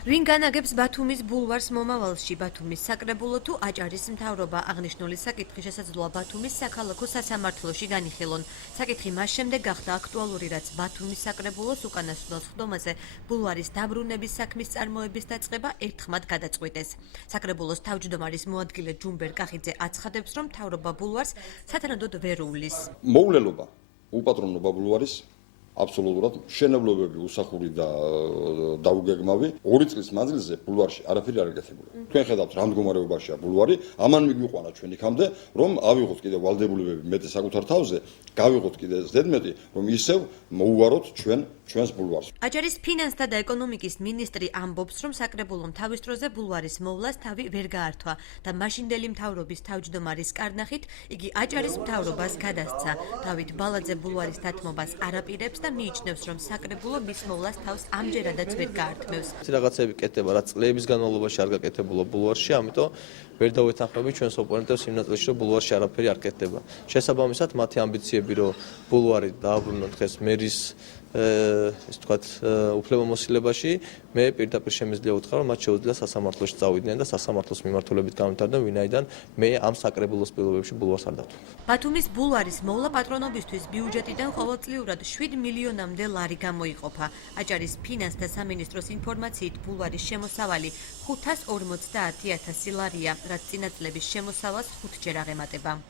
ვინ განაგებს ბათუმის ბულვარს მომავალში? ბათუმის საკრებულო თუ აჭარის მთავრობა? აღნიშნული საკითხი შესაძლოა ბათუმის საქალაქო სასამართლოში განიხილონ. საკითხი მას შემდეგ გახდა აქტუალური, რაც ბათუმის საკრებულოს უკანასკნელ სხდომაზე ბულვარის დაბრუნების საქმის წარმოების დაწყება ერთხმად გადაწყვიტეს. საკრებულოს თავმჯდომარის მოადგილე ჯუმბერ კახიძე აცხადებს, რომ მთავრობა ბულვარს სათანადოდ ვერ უვლის. მოვლელობა უპატრონობა ბულვარის აბსოლუტურად მშენებლობები უსახური და დაუგეგმავი 2 წლის მანძილზე ბულვარში არაფერი არ ეკეთებულა. თქვენ ხედავთ რა მდგომარეობაშია ბულვარი, ამან მიგვიყვანა ჩვენ იქამდე, რომ ავიღოთ კიდე ვალდებულებები მეტი საკუთარ თავზე, გავიღოთ კიდე ზედმეტი, რომ ისევ მოუვაროთ ჩვენს ბულვარს. აჭარის ფინანსთა და ეკონომიკის მინისტრი ამბობს, რომ საკრებულომ თავის დროზე ბულვარის მოვლას თავი ვერ გაართვა და მაშინდელი მთავრობის თავმჯდომარის კარნახით იგი აჭარის მთავრობას გადასცა. დავით ბალაძე ბულვარის დათმობას არაპირებს და მიიჩნევს, რომ საკრებულო მის მოვლას თავს ამჯერადაც ვერ გაართმევს. რაღაცები კეთდება, რაც წლების განმავლობაში არ გაკეთებულა ბულვარში, ამიტომ ვერ დავეთანხმები ჩვენს ოპონენტებს იმ ნაწილში, რომ ბულვარში არაფერი არ კეთდება. შესაბამისად, მათი ამბიციები, რომ ბულვარი დააბრუნონ დღეს მერის ეს თქვათ უფლებამოსილებაში, მე პირდაპირ შემიძლია უთხრა, რომ მათ შეუძლია სასამართლოში წავიდნენ და სასამართლოს მიმართულებით გამვითარდნენ, ვინაიდან მე ამ საკრებულოს პირობებში ბულვარს არ დავთვალ. ბათუმის ბულვარის მოვლა პატრონობისთვის ბიუჯეტიდან ყოველწლიურად 7 მილიონამდე ლარი გამოიყოფა. აჭარის ფინანსთა სამინისტროს ინფორმაციით ბულვარის შემოსავალი 550,000 ლარია, რაც წინა წლების შემოსავალს 5-ჯერ აღემატება.